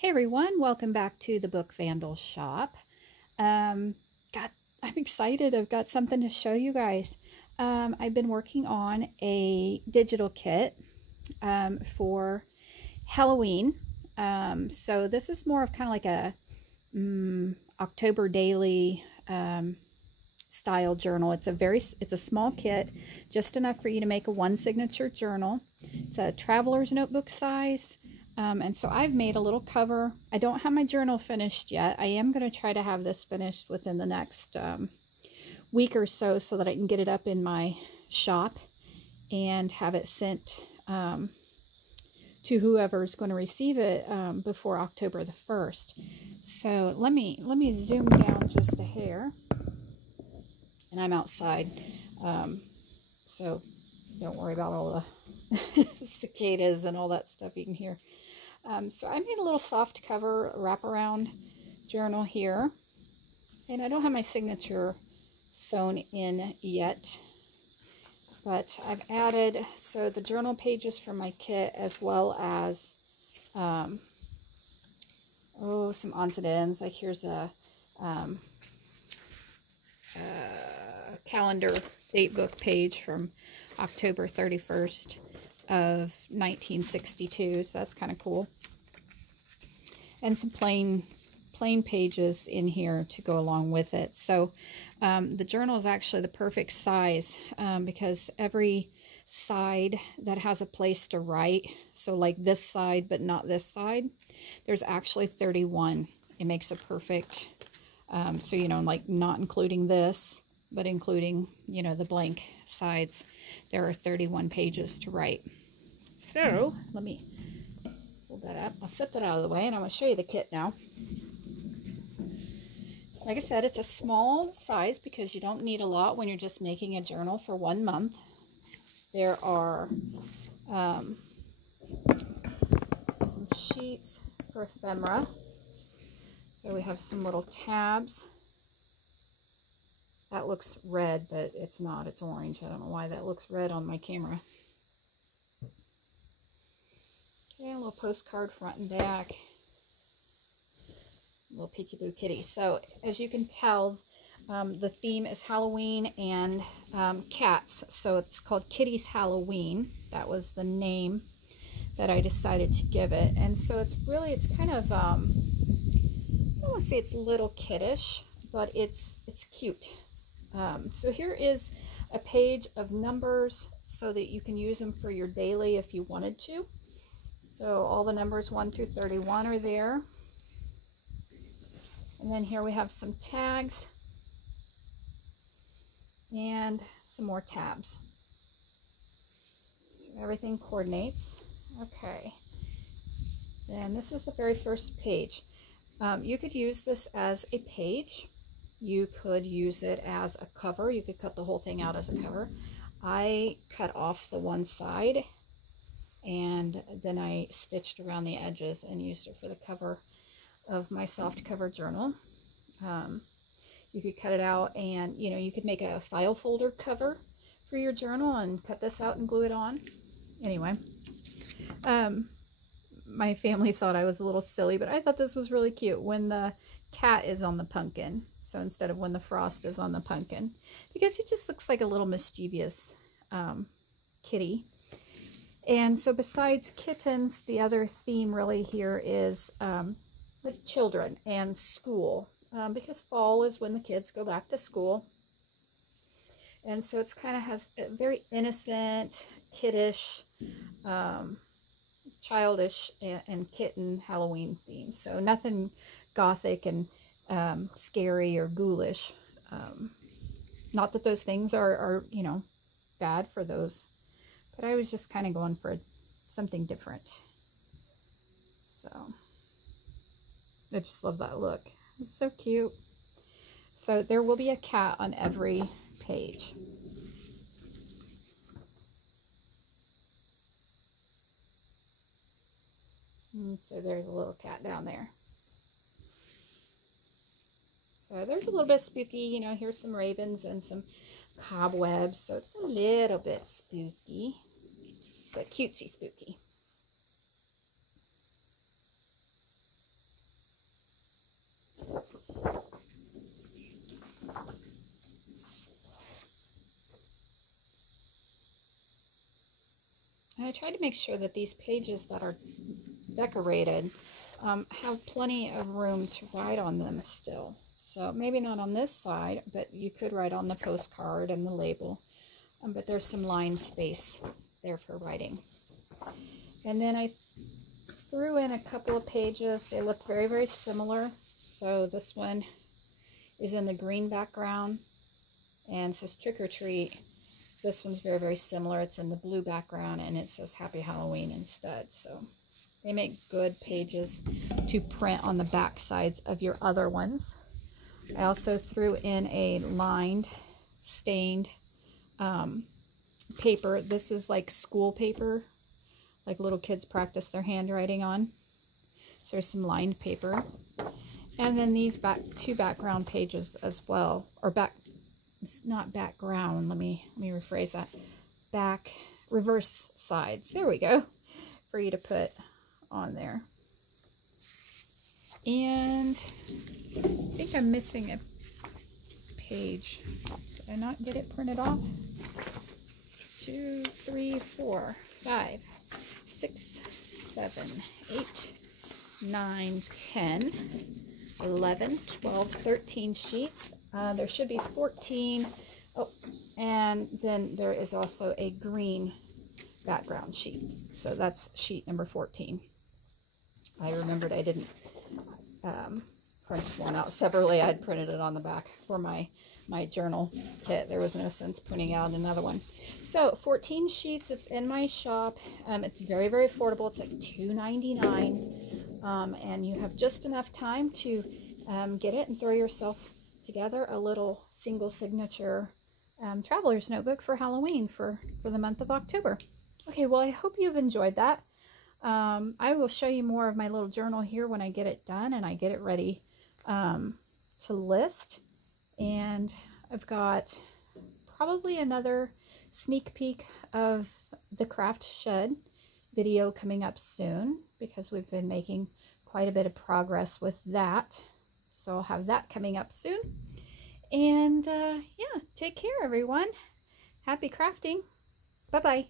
Hey everyone, welcome back to the Book Vandal Shop. I'm excited. I've got something to show you guys. I've been working on a digital kit for Halloween. So this is more of kind of like a October daily style journal. It's a small kit, just enough for you to make a one signature journal. It's a traveler's notebook size. And so I've made a little cover. I don't have my journal finished yet. I am going to try to have this finished within the next week or so that I can get it up in my shop and have it sent to whoever's going to receive it before October the 1st. So let me zoom down just a hair. And I'm outside, so don't worry about all the cicadas and all that stuff you can hear. So I made a little soft cover wraparound journal here, and I don't have my signature sewn in yet, but I've added the journal pages from my kit, as well as some odds and ends. Like here's a calendar date book page from October 31st of 1962, so that's kind of cool. And some plain pages in here to go along with it. So the journal is actually the perfect size because every side that has a place to write, so like this side but not this side, there's actually 31. It makes a perfect, so like not including this, but including the blank sides, there are 31 pages to write. So let me pull that up. I'll set that out of the way, and I'm going to show you the kit now. Like I said, it's a small size because you don't need a lot when you're just making a journal for 1 month. There are some sheets for ephemera. So we have some little tabs. That looks red, but it's not. It's orange. I don't know why that looks red on my camera. Okay, a little postcard front and back. A little peekaboo kitty. So, as you can tell, the theme is Halloween and cats. So, it's called Kitty's Halloween. That was the name that I decided to give it. And so, it's kind of, I don't want to say it's little kiddish, but it's cute. So here is a page of numbers so that you can use them for your daily if you wanted to. So all the numbers 1 through 31 are there. And then here we have some tags and some more tabs. So everything coordinates. Okay. Then this is the very first page. You could use this as a page. You could use it as a cover. You could cut the whole thing out as a cover. I cut off the one side, and then I stitched around the edges and used it for the cover of my soft cover journal. You could cut it out, and you could make a file folder cover for your journal and cut this out and glue it on. Anyway, my family thought I was a little silly, but I thought this was really cute when the cat is on the pumpkin, so instead of when the frost is on the pumpkin, because he just looks like a little mischievous kitty. And so besides kittens, the other theme really here is the children and school, because fall is when the kids go back to school. And so it's kind of has a very innocent, kiddish, childish, and kitten Halloween theme. So nothing gothic and scary or ghoulish. Not that those things are bad for those, but I was just kind of going for something different. So I just love that look. It's so cute. So there will be a cat on every page. And so there's a little cat down there. So there's a little bit spooky, here's some ravens and some cobwebs, so it's a little bit spooky, but cutesy spooky. I tried to make sure that these pages that are decorated have plenty of room to write on them still. So maybe not on this side, but you could write on the postcard and the label. But there's some line space there for writing. And then I threw in a couple of pages. They look very, very similar. So this one is in the green background and says trick or treat. This one's very, very similar. It's in the blue background and it says Happy Halloween instead. So they make good pages to print on the back sides of your other ones. I also threw in a lined, stained paper. This is like school paper, like little kids practice their handwriting on. So there's some lined paper. And then these two background pages as well, or it's not background, let me rephrase that. Reverse sides, there we go, for you to put on there. And I think I'm missing a page. Did I not get it printed off? 2, 3, 4, 5, 6, 7, 8, 9, 10, 11, 12, 13 sheets. There should be 14. Oh, and then there is also a green background sheet. So that's sheet number 14. I remembered I didn't print one out separately. I had printed it on the back for my journal kit. There was no sense printing out another one. So 14 sheets. It's in my shop. It's very, very affordable. It's like $2.99. And you have just enough time to get it and throw yourself together a little single signature traveler's notebook for Halloween for the month of October. Okay, well, I hope you've enjoyed that. I will show you more of my little journal here when I get it done and I get it ready to list. And I've got probably another sneak peek of the craft shed video coming up soon because we've been making quite a bit of progress with that. So I'll have that coming up soon. And yeah, take care, everyone. Happy crafting. Bye-bye.